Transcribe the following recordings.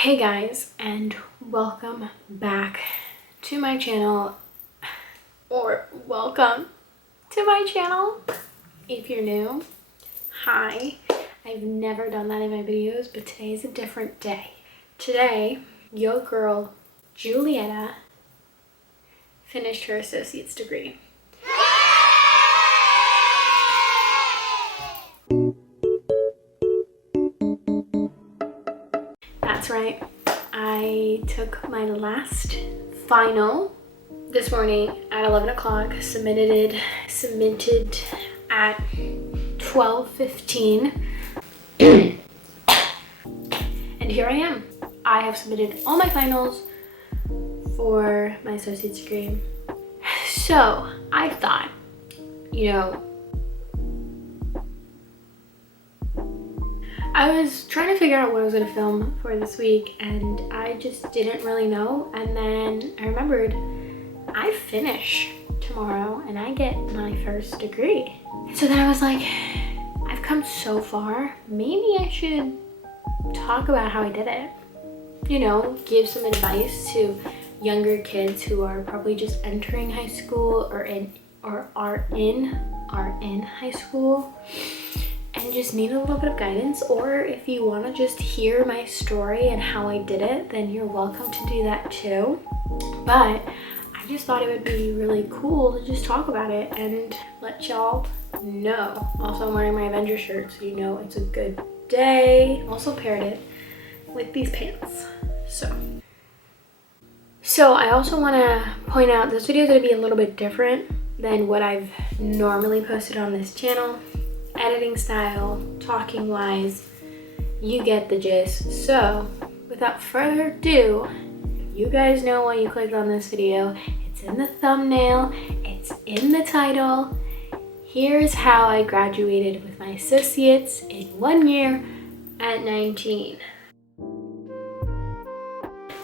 Hey guys, and welcome back to my channel, or welcome to my channel if you're new. Hi, I've never done that in my videos, but today is a different day. Today, your girl Julietta finished her associate's degree. That's right, I took my last final this morning at 11 o'clock, submitted at 12:15, and here I am. I have submitted all my finals for my associate's degree. So I thought, I was trying to figure out what I was going to film for this week, and I just didn't really know. And then I remembered I finish tomorrow and I get my first degree. So then I was like, I've come so far. Maybe I should talk about how I did it. Give some advice to younger kids who are probably just entering high school or are in high school and just need a little bit of guidance. Or if you want to just hear my story and how I did it, then you're welcome to do that too. But I just thought it would be really cool to just talk about it and let y'all know. Also, I'm wearing my Avenger shirt, so it's a good day. Also paired it with these pants. So I also want to point out this video is going to be a little bit different than what I've normally posted on this channel. Editing style, talking wise, you get the gist. So without further ado, you guys know why you clicked on this video. It's in the thumbnail, it's in the title. Here's how I graduated with my associates in 1 year at 19.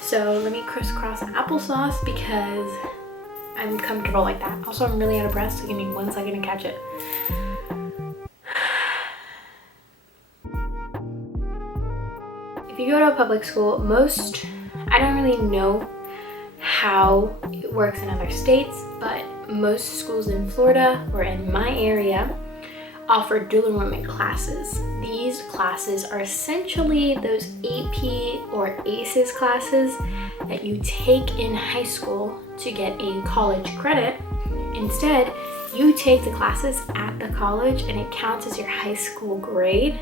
So let me crisscross applesauce because I'm comfortable like that. Also, I'm really out of breath, so give me 1 second to catch it. If you go to a public school, I don't really know how it works in other states, but most schools in Florida or in my area offer dual enrollment classes. These classes are essentially those AP or ACES classes that you take in high school to get a college credit. Instead, you take the classes at the college and it counts as your high school grade,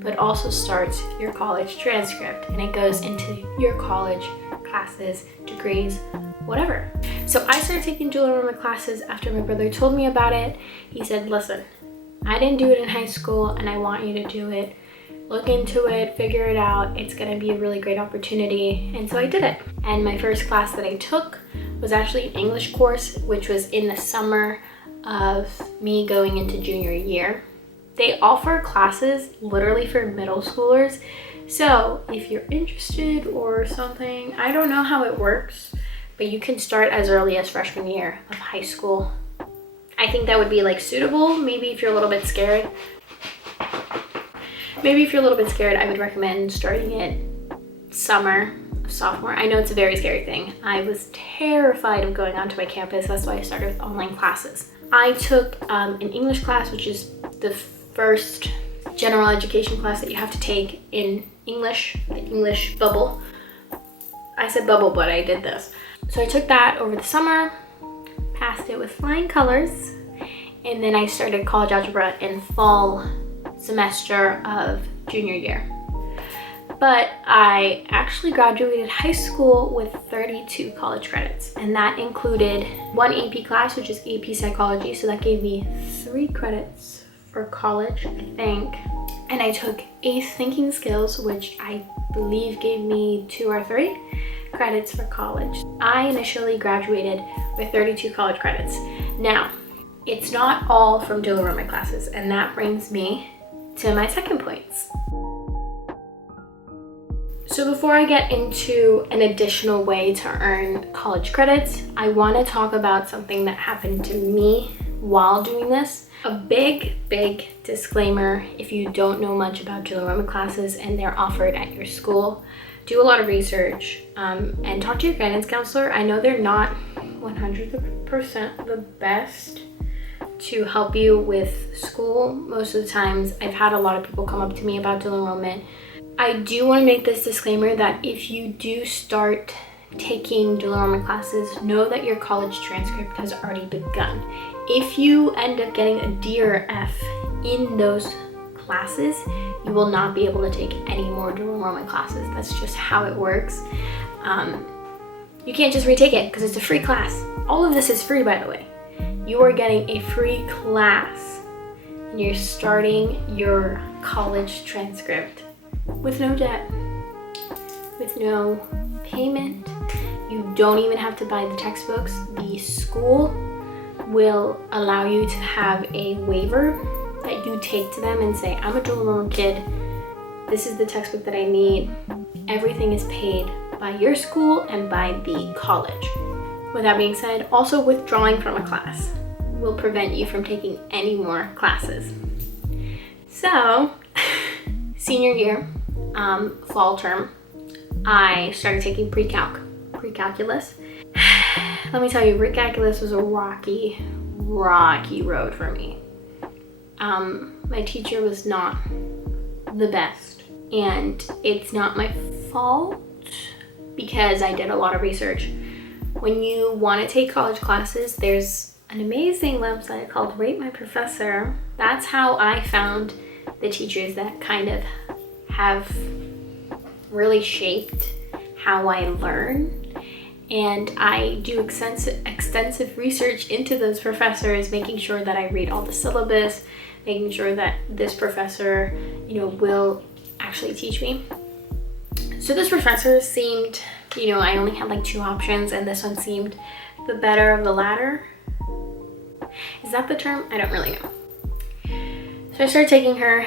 but also starts your college transcript and it goes into your college classes, degrees, whatever. So I started taking dual enrollment classes after my brother told me about it. He said, listen, I didn't do it in high school and I want you to do it. Look into it, figure it out. It's gonna be a really great opportunity. And so I did it. And my first class that I took was actually an English course, which was in the summer of me going into junior year. They offer classes literally for middle schoolers. So if you're interested or something, I don't know how it works, but you can start as early as freshman year of high school. I think that would be suitable. Maybe if you're a little bit scared. I would recommend starting it summer of sophomore. I know it's a very scary thing. I was terrified of going onto my campus. That's why I started with online classes. I took an English class, which is the first general education class that you have to take in English, the English bubble. I said bubble, but I did this. So I took that over the summer, passed it with flying colors, and then I started college algebra in fall semester of junior year. But I actually graduated high school with 32 college credits, and that included 1 AP class, which is AP psychology, so that gave me 3 credits for college, I think. And I took ACE thinking skills, which I believe gave me 2 or 3 credits for college. I initially graduated with 32 college credits. Now, it's not all from dual enrollment classes, and that brings me to my second points. So before I get into an additional way to earn college credits, I want to talk about something that happened to me while doing this. A big disclaimer if you don't know much about dual enrollment classes and they're offered at your school. do a lot of research, and talk to your guidance counselor. I know they're not 100% the best to help you with school. Most of the times I've had a lot of people come up to me about dual enrollment. I do want to make this disclaimer that if you do start taking dual enrollment classes, know that your college transcript has already begun. If you end up getting a D or F in those classes, you will not be able to take any more dual enrollment classes. That's just how it works. You can't just retake it because it's a free class. All of this is free, by the way. You are getting a free class and you're starting your college transcript with no debt, with no payment. You don't even have to buy the textbooks. The school will allow you to have a waiver that you take to them and say, I'm a dual enrollment kid. This is the textbook that I need. Everything is paid by your school and by the college. With that being said, also withdrawing from a class will prevent you from taking any more classes. So, senior year, fall term, I started taking pre-calculus. Let me tell you, pre-calculus was a rocky road for me. My teacher was not the best, and it's not my fault because I did a lot of research. When you want to take college classes, there's an amazing website called Rate My Professor. That's how I found the teachers that kind of have really shaped how I learn. And I do extensive research into those professors, making sure that I read all the syllabus, making sure that this professor, will actually teach me. So this professor seemed, I only had like 2 options, and this one seemed the better of the latter. Is that the term? I don't really know. So I started taking her,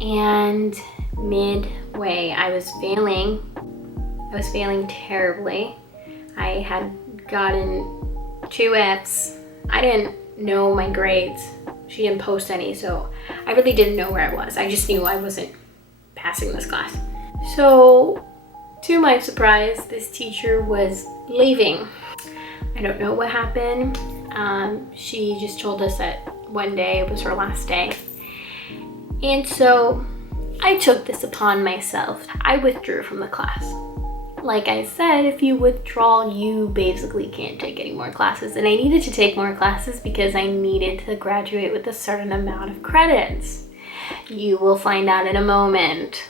and midway I was failing terribly. I had gotten 2 Fs. I didn't know my grades. She didn't post any, so I really didn't know where I was. I just knew I wasn't passing this class. So, to my surprise, this teacher was leaving. I don't know what happened. She just told us that one day it was her last day. And so I took this upon myself. I withdrew from the class. Like I said, if you withdraw, you basically can't take any more classes. And I needed to take more classes because I needed to graduate with a certain amount of credits. You will find out in a moment.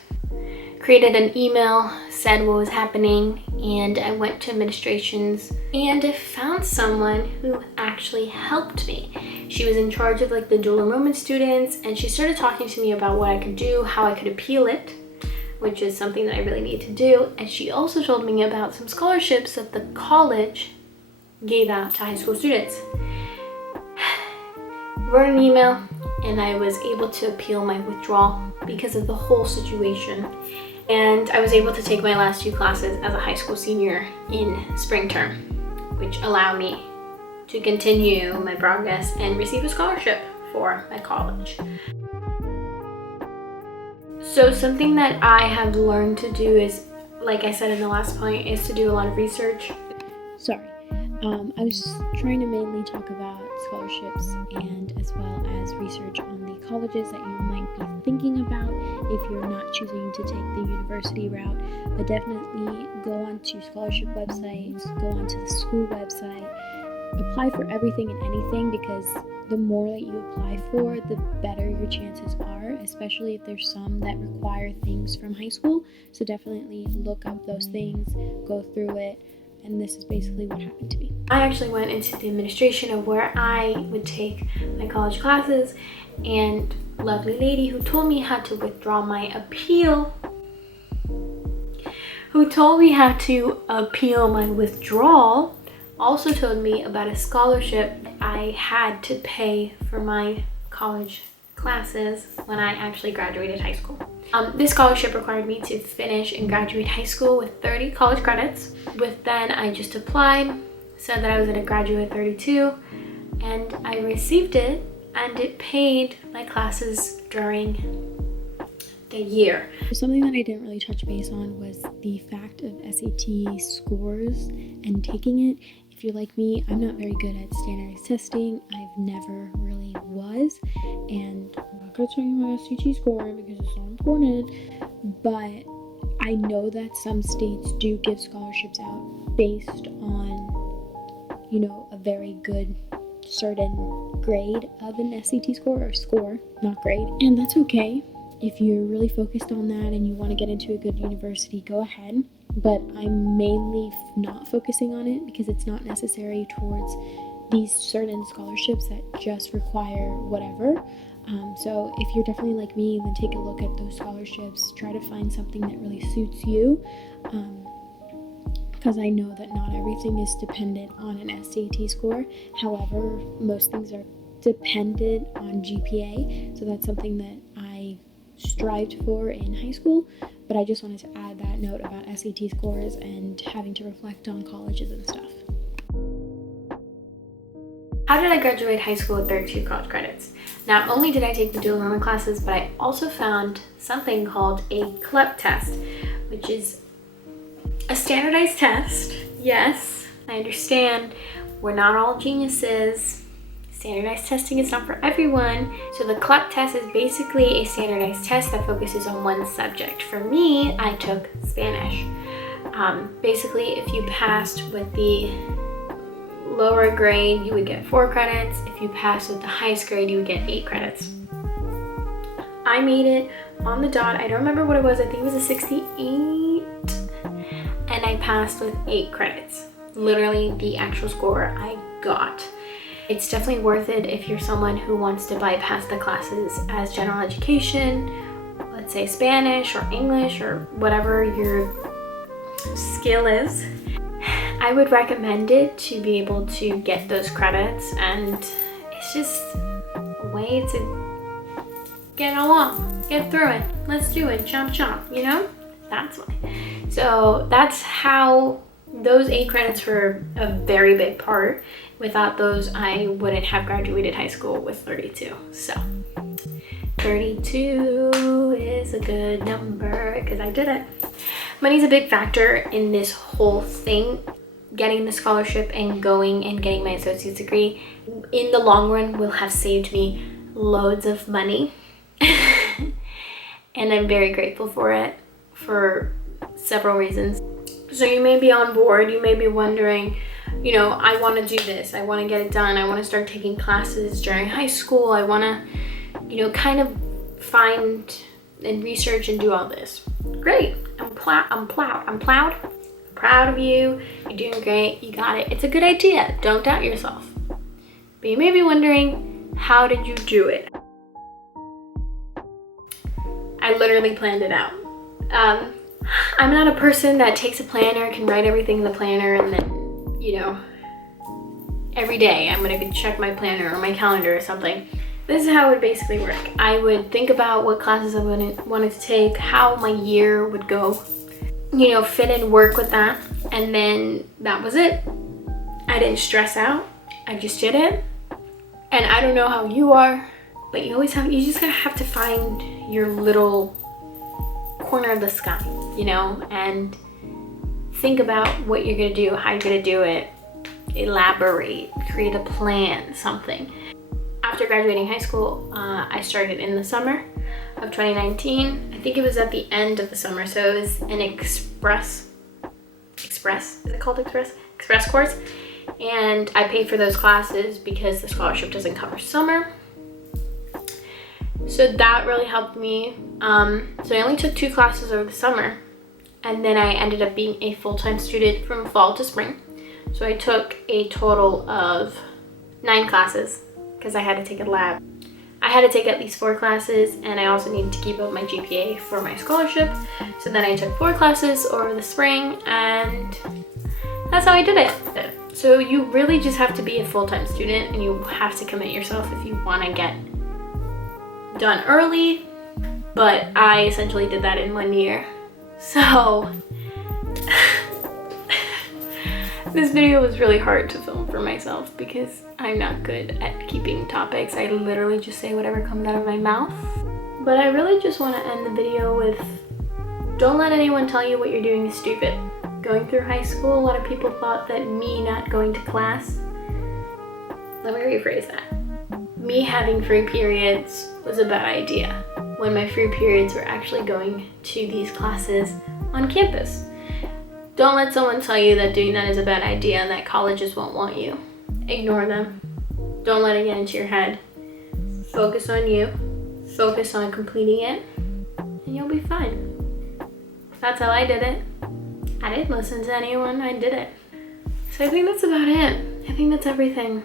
Created an email, said what was happening, and I went to administrations and I found someone who actually helped me. She was in charge of like the dual enrollment students, and she started talking to me about what I could do, how I could appeal it, which is something that I really need to do. And she also told me about some scholarships that the college gave out to high school students. Wrote an email, and I was able to appeal my withdrawal because of the whole situation. And I was able to take my last 2 classes as a high school senior in spring term, which allowed me to continue my progress and receive a scholarship for my college. So something that I have learned to do is, like I said in the last point, is to do a lot of research. Sorry, I was trying to mainly talk about scholarships and as well as research on the colleges that you might be thinking about if you're not choosing to take the university route. But definitely go onto scholarship websites, go onto the school website, apply for everything and anything, because the more that you apply for, the better your chances are, especially if there's some that require things from high school. So definitely look up those things, go through it, and this is basically what happened to me. I actually went into the administration of where I would take my college classes, and lovely lady who told me how to withdraw my appeal, my withdrawal, also told me about a scholarship I had to pay for my college classes when I actually graduated high school. This scholarship required me to finish and graduate high school with 30 college credits. With then, I just applied, said that I was going to graduate 32, and I received it, and it paid my classes during a year. Something that I didn't really touch base on was the fact of SAT scores and taking it. If you're like me, I'm not very good at standardized testing. I've never really was, and I'm not gonna tell you my SAT score because it's not important, but I know that some states do give scholarships out based on, you know, a very good certain grade of an SAT score, or score, not grade, and that's okay. If you're really focused on that and you want to get into a good university, go ahead. But I'm mainly not focusing on it because it's not necessary towards these certain scholarships that just require whatever. So if you're definitely like me, then take a look at those scholarships. Try to find something that really suits you. Because I know that not everything is dependent on an SAT score. However, most things are dependent on GPA. So that's something that I strived for in high school, but I just wanted to add that note about SAT scores and having to reflect on colleges and stuff. How did I graduate high school with 32 college credits? Not only did I take the dual enrollment classes, but I also found something called a CLEP test, which is a standardized test. Yes, I understand we're not all geniuses. Standardized testing is not for everyone. So the CLEP test is basically a standardized test that focuses on one subject. For me, I took Spanish. Basically, if you passed with the lower grade, you would get 4 credits. If you passed with the highest grade, you would get 8 credits. I made it on the dot. I don't remember what it was. I think it was a 68. And I passed with 8 credits. Literally the actual score I got. It's definitely worth it if you're someone who wants to bypass the classes as general education, let's say Spanish or English or whatever your skill is. I would recommend it to be able to get those credits, and it's just a way to get along, get through it. Let's do it, chomp chomp, you know? That's why. So that's how those 8 credits were a very big part. Without those, I wouldn't have graduated high school with 32. So 32 is a good number because I did it. Money's a big factor in this whole thing. Getting the scholarship and going and getting my associate's degree in the long run will have saved me loads of money. And I'm very grateful for it for several reasons. So you may be on board, you may be wondering, you know, I want to do this, I want to get it done, I want to start taking classes during high school, I want to, you know, kind of find and research and do all this. Great, I'm proud of you, you're doing great, you got it, it's a good idea, don't doubt yourself. But you may be wondering, how did you do it? I literally planned it out. I'm not a person that takes a planner, can write everything in the planner, and then, you know, every day I'm gonna check my planner or my calendar or something. This is how it would basically work. I would think about what classes I wanted to take, how my year would go, you know, fit in work with that, and then that was it. I didn't stress out, I just did it. And I don't know how you are, but you just gotta have to find your little corner of the sky, you know, and think about what you're gonna do, how you're gonna do it, elaborate, create a plan, something. After graduating high school, I started in the summer of 2019. I think it was at the end of the summer, so it was an express, is it called express? Express course. And I paid for those classes because the scholarship doesn't cover summer. So that really helped me. So I only took 2 classes over the summer, and then I ended up being a full-time student from fall to spring. So I took a total of 9 classes because I had to take a lab. I had to take at least 4 classes, and I also needed to keep up my GPA for my scholarship. So then I took 4 classes over the spring, and that's how I did it. So you really just have to be a full-time student, and you have to commit yourself if you want to get done early, but I essentially did that in 1 year. So this video was really hard to film for myself because I'm not good at keeping topics. I literally just say whatever comes out of my mouth. But I really just want to end the video with, don't let anyone tell you what you're doing is stupid. Going through high school, a lot of people thought that me not going to class, let me rephrase that. Me having free periods was a bad idea when my free periods were actually going to these classes on campus. Don't let someone tell you that doing that is a bad idea and that colleges won't want you. Ignore them. Don't let it get into your head. Focus on you. Focus on completing it, and you'll be fine. That's how I did it. I didn't listen to anyone, I did it. So I think that's about it. I think that's everything.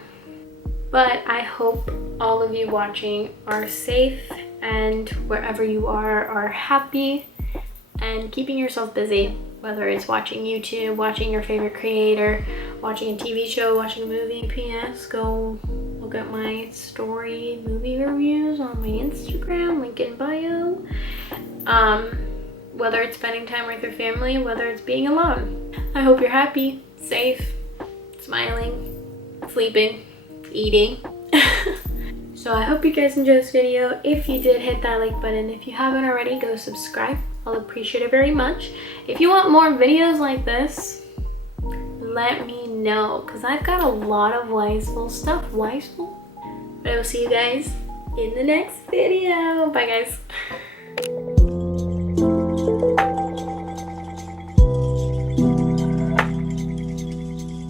But I hope all of you watching are safe and wherever you are happy and keeping yourself busy, whether it's watching YouTube, watching your favorite creator, watching a TV show, watching a movie. P.S. Go look at my story movie reviews on my Instagram, link in bio. Whether it's spending time with your family, whether it's being alone. I hope you're happy, safe, smiling, sleeping, eating. So I hope you guys enjoyed this video. If you did, hit that like button. If you haven't already, go subscribe. I'll appreciate it very much. If you want more videos like this, let me know, because I've got a lot of wiseful stuff. Wiseful? But I will see you guys in the next video. Bye guys.